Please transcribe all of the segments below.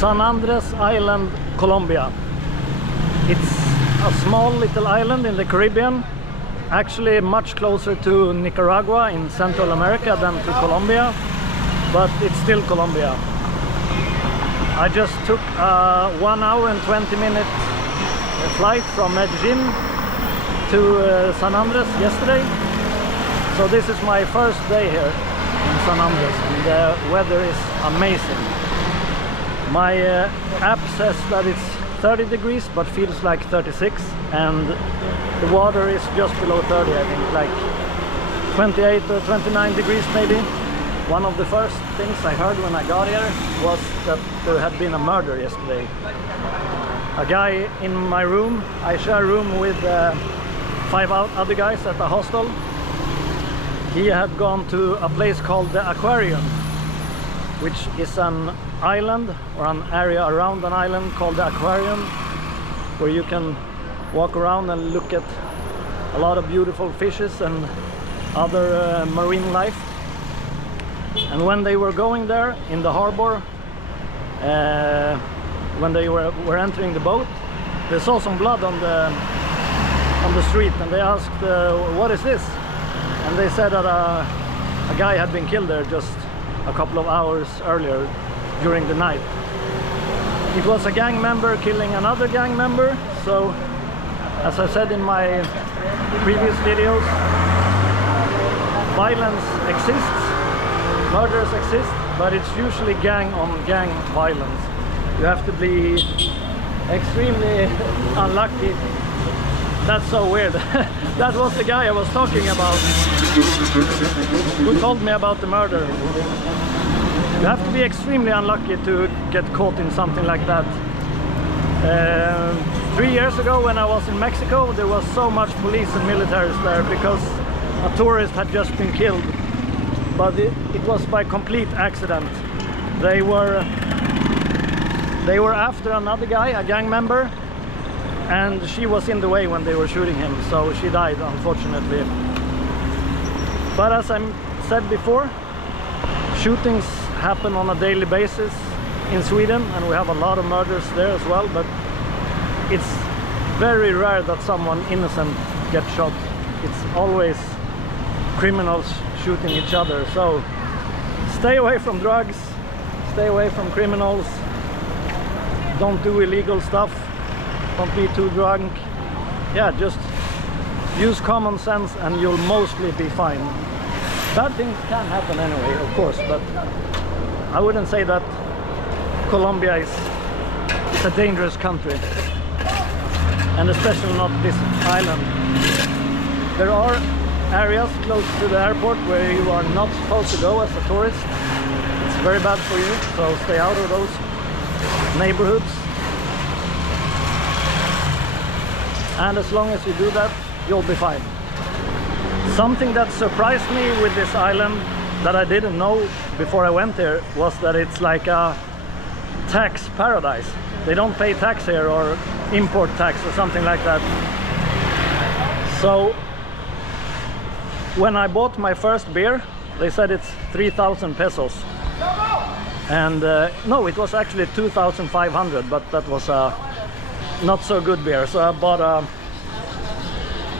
San Andrés Island, Colombia. It's a small little island in the Caribbean, actually much closer to Nicaragua in Central America than to Colombia, but it's still Colombia. I just took a 1 hour and 20-minute flight from Medellin to San Andrés yesterday. So this is my first day here in San Andrés, and the weather is amazing. My app says that it's 30 degrees but feels like 36, and the water is just below 30, I think, like 28 or 29 degrees maybe. One of the first things I heard when I got here was that there had been a murder yesterday. A guy in my room, I share a room with 5 other guys at the hostel. He had gone to a place called the Aquarium, which is an island or an area around an island called the Aquarium, where you can walk around and look at a lot of beautiful fishes and other marine life. And when they were going there in the harbor, when they were entering the boat, they saw some blood on the street, and they asked, what is this? And they said that a guy had been killed there just a couple of hours earlier during the night. It was a gang member killing another gang member. So, as I said in my previous videos, violence exists, murders exist, but it's usually gang on gang violence. You have to be extremely unlucky. That's so weird. That was the guy I was talking about, who told me about the murder. You have to be extremely unlucky to get caught in something like that. 3 years ago, when I was in Mexico, there was so much police and militaries there because a tourist had just been killed. But it was by complete accident. They were after another guy, a gang member, and she was in the way when they were shooting him, so she died, unfortunately. But as I said before, shootings happen on a daily basis in Sweden, and we have a lot of murders there as well, but it's very rare that someone innocent gets shot. It's always criminals shooting each other. So stay away from drugs, stay away from criminals, don't do illegal stuff, don't be too drunk. Yeah, just use common sense and you'll mostly be fine. Bad things can happen anyway, of course, but I wouldn't say that Colombia is a dangerous country, and especially not this island. There are areas close to the airport where you are not supposed to go as a tourist. It's very bad for you, so stay out of those neighborhoods. And as long as you do that, you'll be fine. Something that surprised me with this island that I didn't know before I went there was that it's like a tax paradise. They don't pay tax here, or import tax or something like that. So when I bought my first beer, they said it's 3,000 pesos. And no, it was actually 2,500, but that was a not so good beer. So I bought a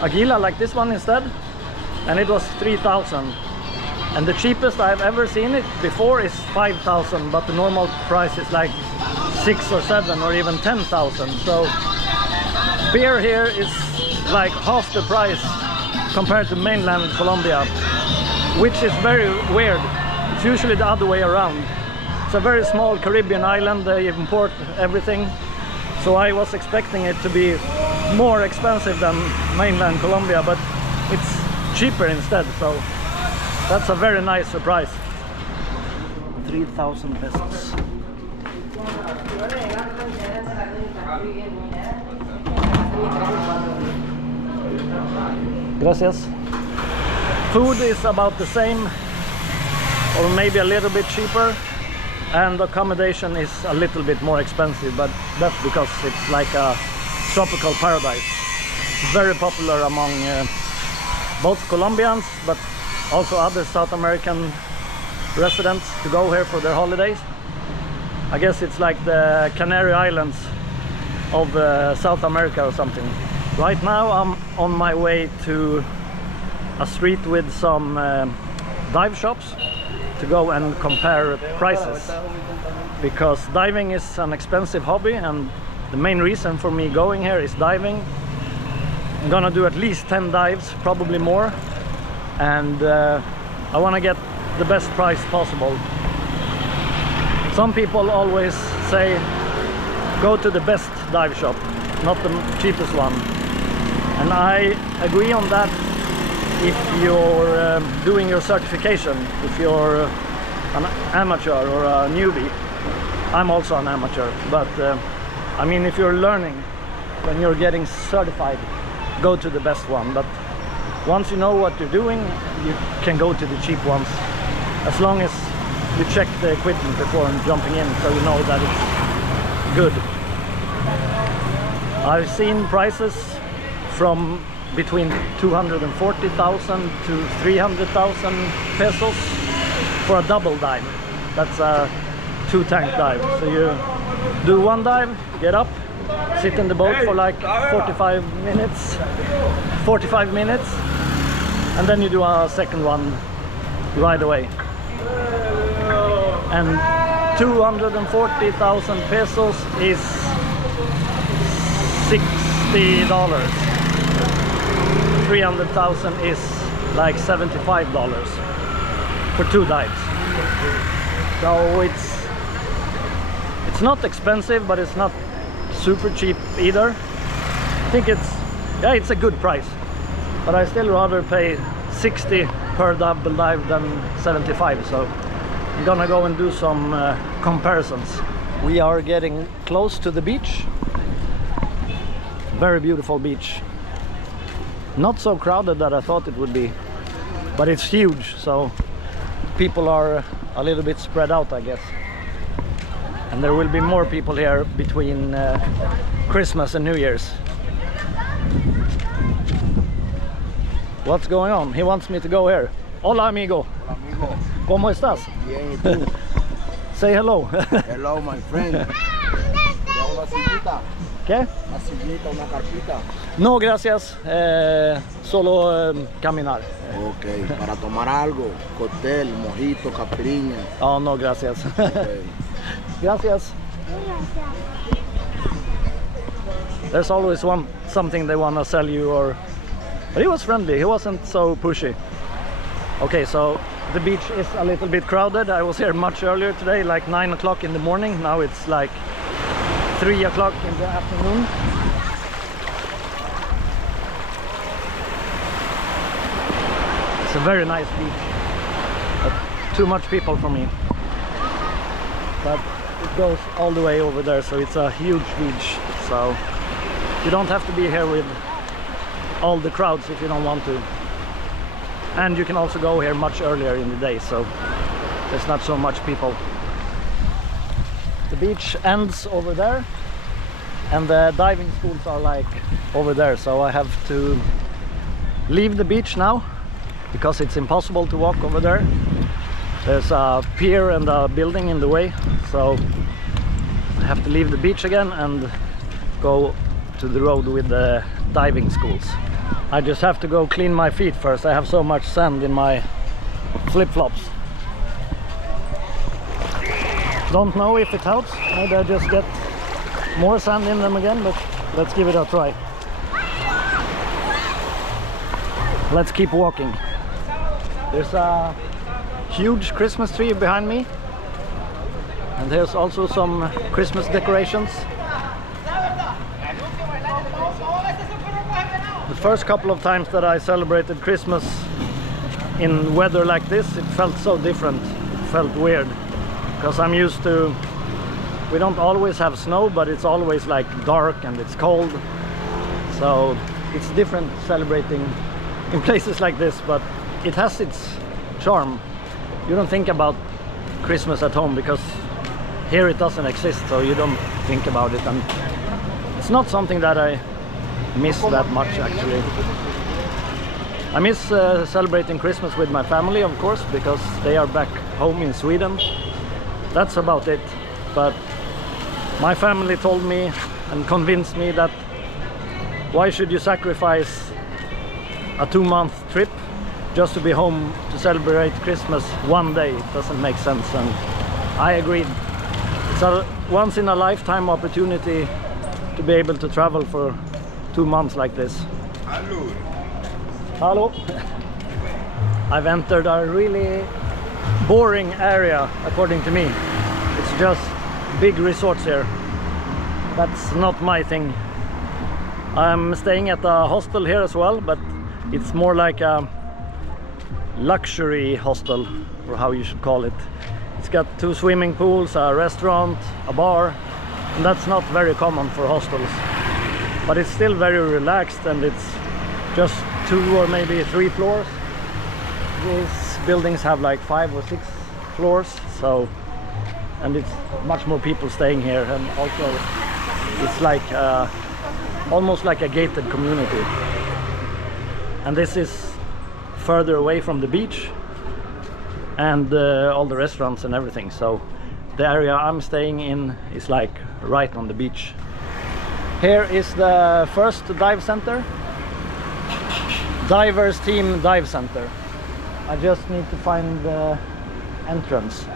Aguila like this one instead, and it was 3,000. And the cheapest I've ever seen it before is 5,000, but the normal price is like 6 or 7 or even 10,000. So beer here is like half the price compared to mainland Colombia, which is very weird. It's usually the other way around. It's a very small Caribbean island, they import everything, so I was expecting it to be more expensive than mainland Colombia, but it's cheaper instead, so that's a very nice surprise. 3,000 pesos. Gracias. Food is about the same, or maybe a little bit cheaper, and accommodation is a little bit more expensive, but that's because it's like a tropical paradise. It's very popular among both Colombians, but also other South American residents to go here for their holidays. I guess it's like the Canary Islands of South America or something. Right now I'm on my way to a street with some dive shops to go and compare prices, because diving is an expensive hobby, and the main reason for me going here is diving. I'm gonna do at least 10 dives, probably more, and I want to get the best price possible. Some people always say go to the best dive shop, not the cheapest one, and I agree on that if you're doing your certification, if you're an amateur or a newbie. I'm also an amateur, but I mean, if you're learning, when you're getting certified, go to the best one. But once you know what you're doing, you can go to the cheap ones, as long as you check the equipment before jumping in, so you know that it's good. I've seen prices from between 240,000 to 300,000 pesos for a double dive. That's a 2-tank dive. So you do one dive, get up, sit in the boat for like 45 minutes, and then you do a second one right away. And 240,000 pesos is $60. 300,000 is like $75 for 2 dives. So it's not expensive, but it's not super cheap either. I think it's a good price, but I still rather pay 60 per double dive than 75. So I'm gonna go and do some comparisons. We are getting close to the beach. Very beautiful beach. Not so crowded that I thought it would be, but it's huge, so people are a little bit spread out, I guess. And there will be more people here between Christmas and New Year's. What's going on? He wants me to go here. Hola, amigo. Hola, amigo. ¿Cómo estás? Bien, ¿y tú? Say hello. Hello, my friend. ¿Quieres una sillita? ¿Qué? Una sillita, una carpita. No, gracias. Solo caminar. Ok, para tomar algo, cóctel, mojito, caipirinha. Oh, no, gracias. Okay. Gracias. There's always something they want to sell you, but he was friendly, he wasn't so pushy. Okay, so the beach is a little bit crowded. I was here much earlier today, like 9 o'clock in the morning. Now it's like 3 o'clock in the afternoon. It's a very nice beach, but too much people for me. But it goes all the way over there, so it's a huge beach. So you don't have to be here with all the crowds if you don't want to. And you can also go here much earlier in the day, so there's not so much people. The beach ends over there, and the diving schools are like over there, so I have to leave the beach now because it's impossible to walk over there. There's a pier and a building in the way, so I have to leave the beach again and go to the road with the diving schools. I just have to go clean my feet first. I have so much sand in my flip-flops. Don't know if it helps. Maybe I just get more sand in them again, but let's give it a try. Let's keep walking. There's a huge Christmas tree behind me, and there's also some Christmas decorations. The first couple of times that I celebrated Christmas in weather like this, it felt so different. It felt weird, because I'm used to, we don't always have snow, but it's always like dark and it's cold. So it's different celebrating in places like this, but it has its charm. You don't think about Christmas at home because here it doesn't exist, so you don't think about it, and it's not something that I miss that much actually. I miss celebrating Christmas with my family, of course, because they are back home in Sweden. That's about it. but my family told me and convinced me that why should you sacrifice a 2-month trip just to be home to celebrate Christmas one day? It doesn't make sense, and I agreed. It's a once in a lifetime opportunity to be able to travel for 2 months like this. Hello. I've entered a really boring area according to me. It's just big resorts here. That's not my thing. I'm staying at a hostel here as well, but it's more like a luxury hostel, or how you should call it. It's got 2 swimming pools, a restaurant, a bar, and that's not very common for hostels. But it's still very relaxed, and it's just 2 or maybe 3 floors. These buildings have like 5 or 6 floors, so, and it's much more people staying here, and also it's like almost like a gated community. And this is further away from the beach and all the restaurants and everything, so the area I'm staying in is like right on the beach. Here is the first dive center, Divers Team Dive Center. I just need to find the entrance.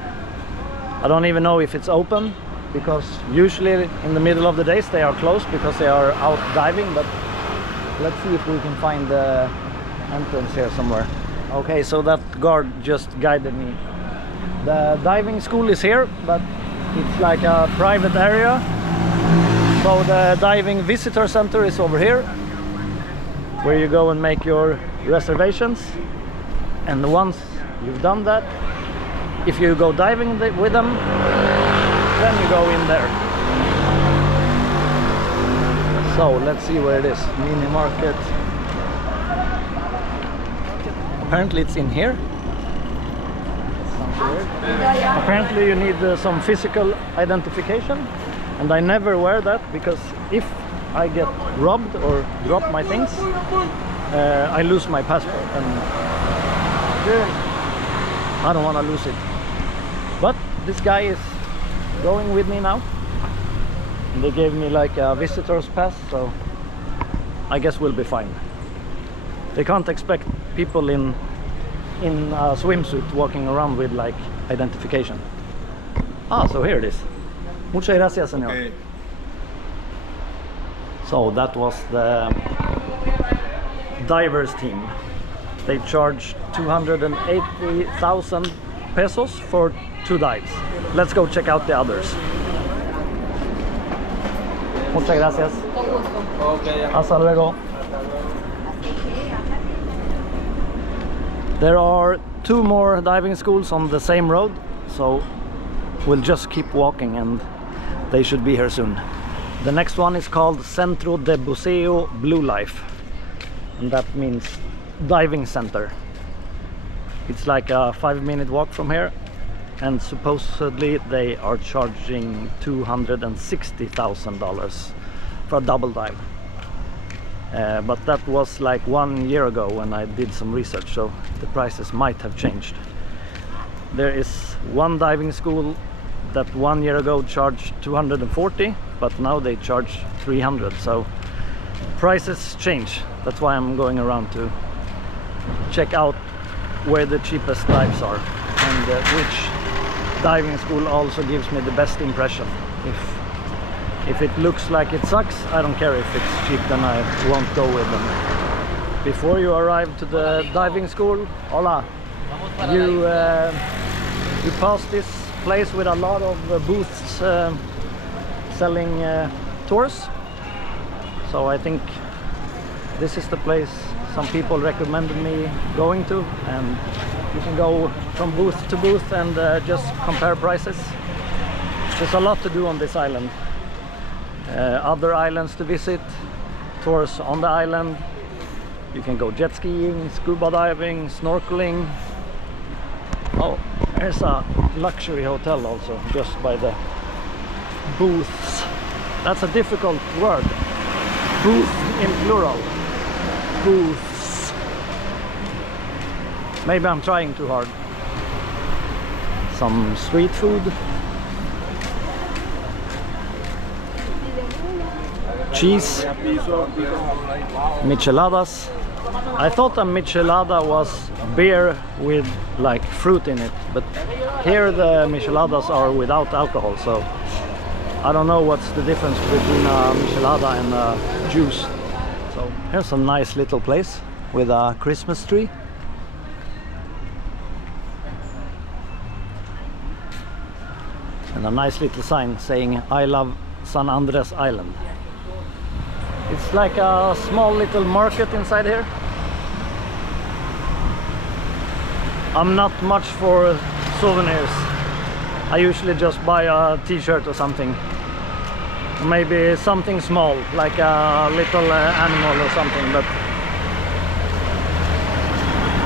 I don't even know if it's open, because usually in the middle of the days they are closed because they are out diving, but let's see if we can find the entrance here somewhere. Okay, so that guard just guided me. The diving school is here, but it's like a private area. So the diving visitor center is over here, where you go and make your reservations. And once you've done that, if you go diving with them, then you go in there. So let's see where it is. Mini market. Apparently it's in here. Sounds weird. Apparently you need some physical identification, and I never wear that because if I get robbed or drop my things, I lose my passport, and I don't want to lose it. But this guy is going with me now, and they gave me like a visitor's pass, so I guess we'll be fine. They can't expect people in a swimsuit walking around with like identification. Ah, so here it is. Muchas gracias, señor. Okay. So that was the divers team. They charge 280,000 pesos for 2 dives. Let's go check out the others. Muchas gracias. Okay. Hasta luego. There are 2 more diving schools on the same road, so we'll just keep walking and they should be here soon. The next one is called Centro de Buceo Blue Life, and that means diving center. It's like a 5-minute walk from here, and supposedly they are charging $260,000 for a double dive. But that was like 1 year ago when I did some research, so the prices might have changed. There is one diving school that 1 year ago charged 240, but now they charge 300, so prices change. That's why I'm going around to check out where the cheapest dives are, and which diving school also gives me the best impression. If it looks like it sucks, I don't care if it's cheap, then I won't go with them. Before you arrive to the diving school, hola, you pass this place with a lot of booths selling tours. So I think this is the place some people recommended me going to, and you can go from booth to booth and just compare prices. There's a lot to do on this island. Other islands to visit, tours on the island. You can go jet skiing, scuba diving, snorkeling. Oh, there's a luxury hotel also just by the booths. That's a difficult word. Booth in plural. Booths. Maybe I'm trying too hard. Some street food. cheese, micheladas. I thought a michelada was beer with like fruit in it, but here the micheladas are without alcohol, so I don't know what's the difference between a michelada and a juice. So here's a nice little place with a Christmas tree. And a nice little sign saying I love San Andrés Island. It's like a small little market inside here. I'm not much for souvenirs. I usually just buy a t-shirt or something. Maybe something small, like a little animal or something, but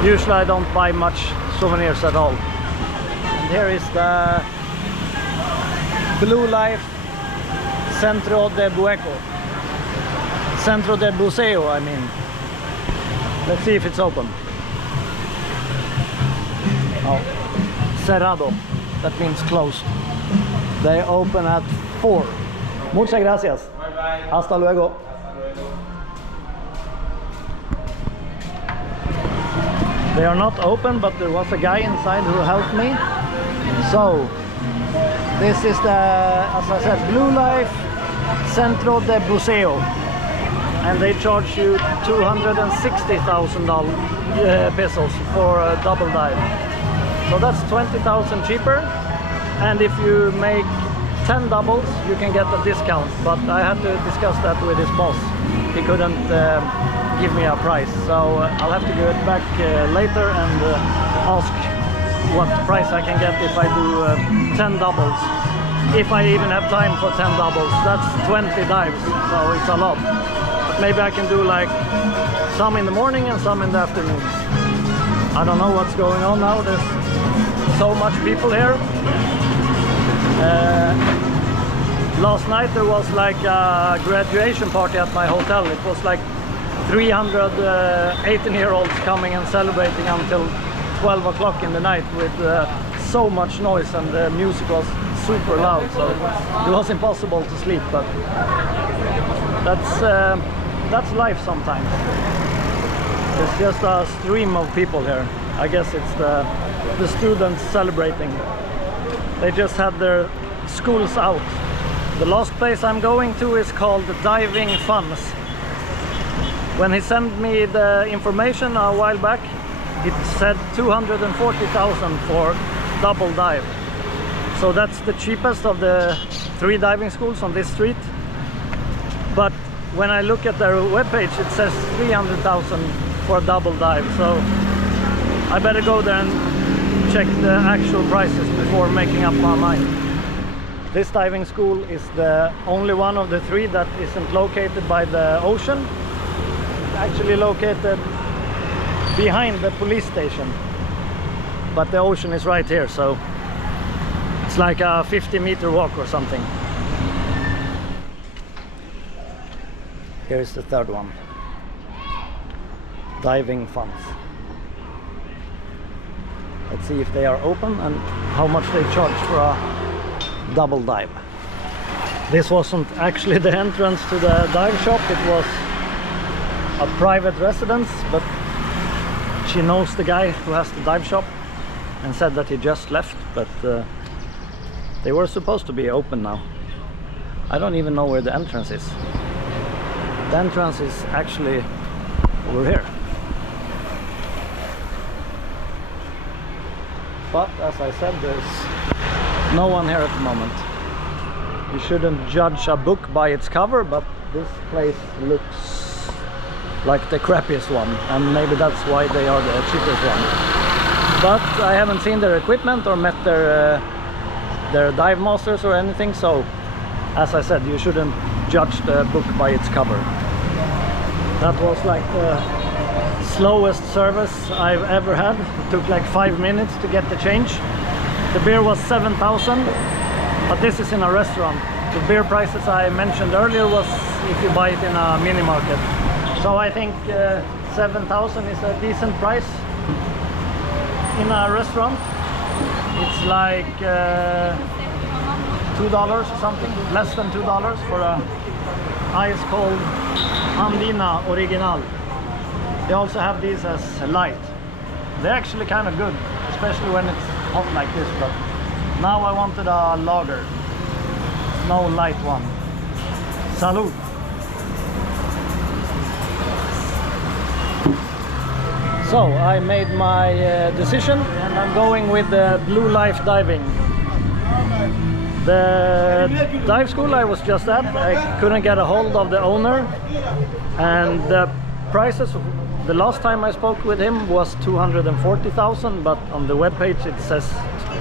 usually I don't buy much souvenirs at all. And here is the Blue Life Centro de Bueco. Centro de Buceo, I mean. Let's see if it's open. Oh, cerrado. That means closed. They open at 4. Muchas gracias. Bye bye. Hasta luego. They are not open, but there was a guy inside who helped me. So, this is the, as I said, Blue Life Centro de Buceo. And they charge you 260,000 pesos for a double dive. So that's 20,000 cheaper. And if you make 10 doubles, you can get a discount. But I had to discuss that with his boss. He couldn't give me a price. So I'll have to go back later and ask what price I can get if I do 10 doubles. If I even have time for 10 doubles. That's 20 dives, so it's a lot. Maybe I can do like some in the morning and some in the afternoon. I don't know what's going on now. There's so much people here. Last night there was like a graduation party at my hotel. It was like 300 18-year-olds coming and celebrating until 12 o'clock in the night with so much noise, and the music was super loud, so it was impossible to sleep. But that's life sometimes. It's just a stream of people here. I guess it's the students celebrating. They just had their schools out. The last place I'm going to is called Diving Funds. When he sent me the information a while back, it said 240,000 for double dive. So that's the cheapest of the 3 diving schools on this street. But when I look at their webpage, it says 300,000 for a double dive. So I better go there and check the actual prices before making up my mind. This diving school is the only one of the 3 that isn't located by the ocean. It's actually located behind the police station, but the ocean is right here, so it's like a 50-meter walk or something. Here is the 3rd one. Diving Funds. Let's see if they are open and how much they charge for a double dive. This wasn't actually the entrance to the dive shop, it was a private residence, but she knows the guy who has the dive shop and said that he just left, but they were supposed to be open now. I don't even know where the entrance is. The entrance is actually over here. But as I said, there's no one here at the moment. You shouldn't judge a book by its cover, but this place looks like the crappiest one, and maybe that's why they are the cheapest one. But I haven't seen their equipment or met their dive masters or anything, so as I said, you shouldn't judge the book by its cover. That was like the slowest service I've ever had. It took like 5 minutes to get the change. The beer was 7,000, but this is in a restaurant. The beer prices I mentioned earlier was if you buy it in a mini market. So I think 7,000 is a decent price in a restaurant. It's like $2 or something, less than $2 for a ice cold Andina Original. They also have these as light. They're actually kind of good, especially when it's hot like this, but now I wanted a lager, no light one. Salud! So I made my decision and I'm going with the Blue Life diving. The dive school I was just at, I couldn't get a hold of the owner, and the prices, the last time I spoke with him was 240,000, but on the webpage it says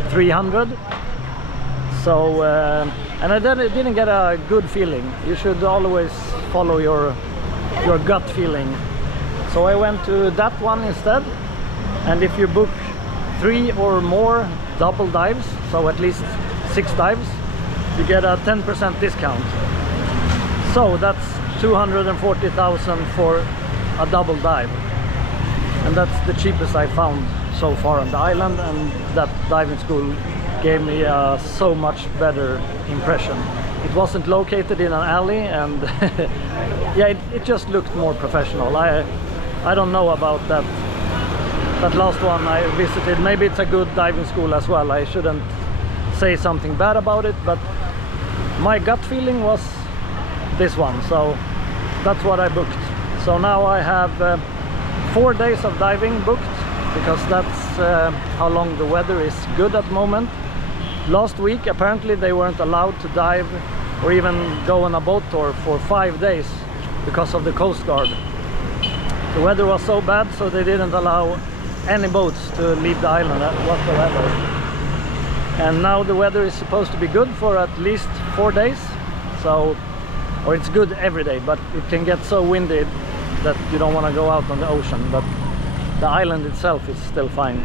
300. So and I didn't get a good feeling. You should always follow your gut feeling. So I went to that one instead, and if you book 3 or more double dives, so at least 6 dives, you get a 10% discount. So that's 240,000 for a double dive, and that's the cheapest I found so far on the island, and that diving school gave me a so much better impression. It wasn't located in an alley, and yeah, it just looked more professional. I don't know about that last one I visited. Maybe it's a good diving school as well. I shouldn't say something bad about it, but my gut feeling was this one, so that's what I booked. So now I have 4 days of diving booked, because that's how long the weather is good at the moment. Last week apparently they weren't allowed to dive or even go on a boat tour for 5 days because of the Coast Guard. The weather was so bad, so they didn't allow any boats to leave the island whatsoever. And now the weather is supposed to be good for at least 4 days, so, or it's good every day, but it can get so windy that you don't want to go out on the ocean, but the island itself is still fine.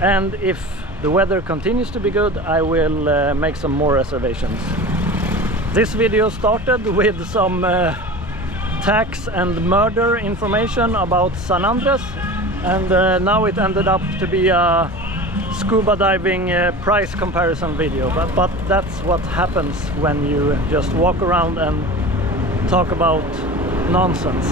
And if the weather continues to be good, I will make some more reservations. This video started with some tax and murder information about San Andrés, and now it ended up to be a scuba diving price comparison video, but that's what happens when you just walk around and talk about nonsense.